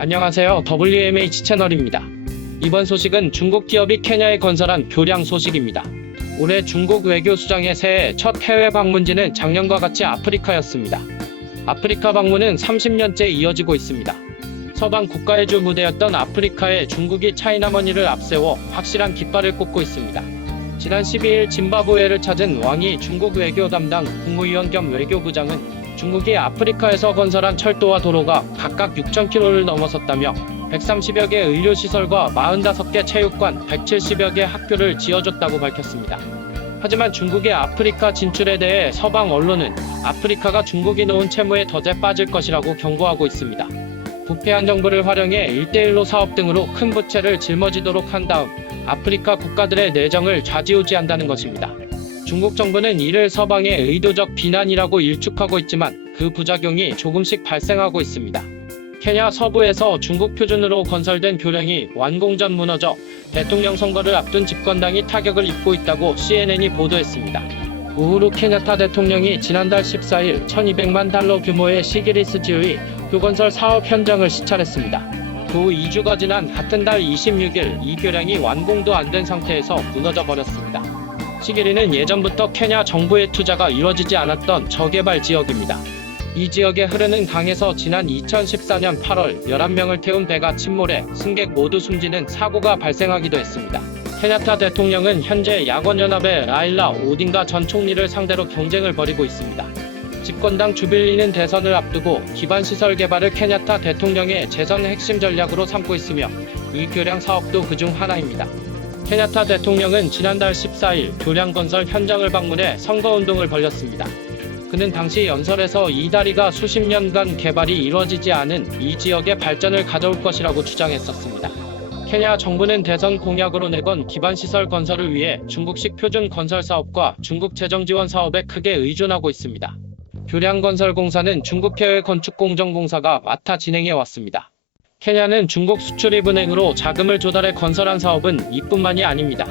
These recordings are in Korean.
안녕하세요. WMH 채널입니다. 이번 소식은 중국 기업이 케냐에 건설한 교량 소식입니다. 올해 중국 외교수장의 새해 첫 해외 방문지는 작년과 같이 아프리카였습니다. 아프리카 방문은 30년째 이어지고 있습니다. 서방 국가의 주 무대였던 아프리카에 중국이 차이나머니를 앞세워 확실한 깃발을 꽂고 있습니다. 지난 12일 짐바브웨를 찾은 왕이 중국 외교 담당 국무위원 겸 외교부장은 중국이 아프리카에서 건설한 철도와 도로가 각각 6,000km를 넘어섰다며 130여 개 의료시설과 45개 체육관, 170여 개 학교를 지어줬다고 밝혔습니다. 하지만 중국의 아프리카 진출에 대해 서방 언론은 아프리카가 중국이 놓은 채무에 덫에 빠질 것이라고 경고하고 있습니다. 부패한 정부를 활용해 1대1로 사업 등으로 큰 부채를 짊어지도록 한 다음 아프리카 국가들의 내정을 좌지우지한다는 것입니다. 중국 정부는 이를 서방의 의도적 비난이라고 일축하고 있지만 그 부작용이 조금씩 발생하고 있습니다. 케냐 서부에서 중국 표준으로 건설된 교량이 완공 전 무너져 대통령 선거를 앞둔 집권당이 타격을 입고 있다고 CNN이 보도했습니다. 우후루 케냐타 대통령이 지난달 14일 1200만 달러 규모의 시기리스지의 교건설 사업 현장을 시찰했습니다. 그 후 2주가 지난 같은 달 26일 이 교량이 완공도 안 된 상태에서 무너져 버렸습니다. 시기리는 예전부터 케냐 정부의 투자가 이뤄지지 않았던 저개발 지역입니다. 이 지역에 흐르는 강에서 지난 2014년 8월 11명을 태운 배가 침몰해 승객 모두 숨지는 사고가 발생하기도 했습니다. 케냐타 대통령은 현재 야권연합의 라일라 오딩가 전 총리를 상대로 경쟁을 벌이고 있습니다. 집권당 주빌리는 대선을 앞두고 기반시설 개발을 케냐타 대통령의 재선 핵심 전략으로 삼고 있으며 이 교량 사업도 그중 하나입니다. 케냐타 대통령은 지난달 14일 교량 건설 현장을 방문해 선거운동을 벌였습니다. 그는 당시 연설에서 이 다리가 수십 년간 개발이 이루어지지 않은 이 지역의 발전을 가져올 것이라고 주장했었습니다. 케냐 정부는 대선 공약으로 내건 기반시설 건설을 위해 중국식 표준 건설 사업과 중국 재정 지원 사업에 크게 의존하고 있습니다. 교량건설공사는 중국 해외 건축공정공사가 맡아 진행해 왔습니다. 케냐는 중국 수출입은행으로 자금을 조달해 건설한 사업은 이뿐만이 아닙니다.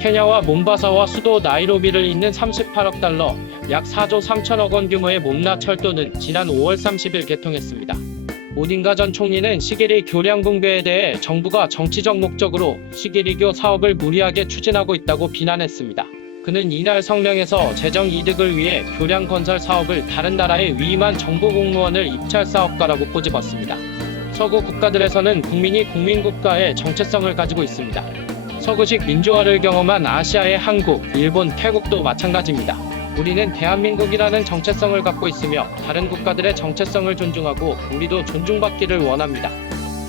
케냐와 몬바사와 수도 나이로비를 잇는 38억 달러, 약 4조 3천억 원 규모의 몬나 철도는 지난 5월 30일 개통했습니다. 오딩가 전 총리는 시기리 교량 붕괴에 대해 정부가 정치적 목적으로 시기리교 사업을 무리하게 추진하고 있다고 비난했습니다. 그는 이날 성명에서 재정 이득을 위해 교량 건설 사업을 다른 나라에 위임한 정부 공무원을 입찰 사업가라고 꼬집었습니다. 서구 국가들에서는 국민이 국민국가의 정체성을 가지고 있습니다. 서구식 민주화를 경험한 아시아의 한국, 일본, 태국도 마찬가지입니다. 우리는 대한민국이라는 정체성을 갖고 있으며 다른 국가들의 정체성을 존중하고 우리도 존중받기를 원합니다.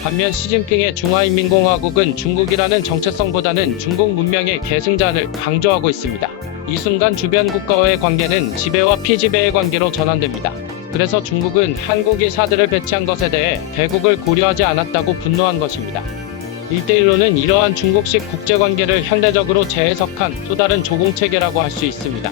반면 시진핑의 중화인민공화국은 중국이라는 정체성보다는 중국 문명의 계승자를 강조하고 있습니다. 이 순간 주변 국가와의 관계는 지배와 피지배의 관계로 전환됩니다. 그래서 중국은 한국이 사드를 배치한 것에 대해 대국을 고려하지 않았다고 분노한 것입니다. 1대1로는 이러한 중국식 국제관계를 현대적으로 재해석한 또 다른 조공체계라고 할 수 있습니다.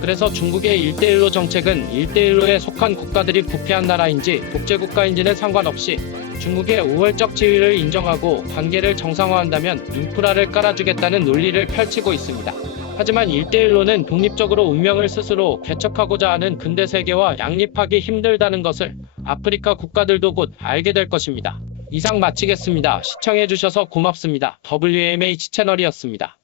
그래서 중국의 1대1로 정책은 1대1로에 속한 국가들이 부패한 나라인지 독재국가인지는 상관없이 중국의 우월적 지위를 인정하고 관계를 정상화한다면 인프라를 깔아주겠다는 논리를 펼치고 있습니다. 하지만 1대1로는 독립적으로 운명을 스스로 개척하고자 하는 근대 세계와 양립하기 힘들다는 것을 아프리카 국가들도 곧 알게 될 것입니다. 이상 마치겠습니다. 시청해주셔서 고맙습니다. WMH 채널이었습니다.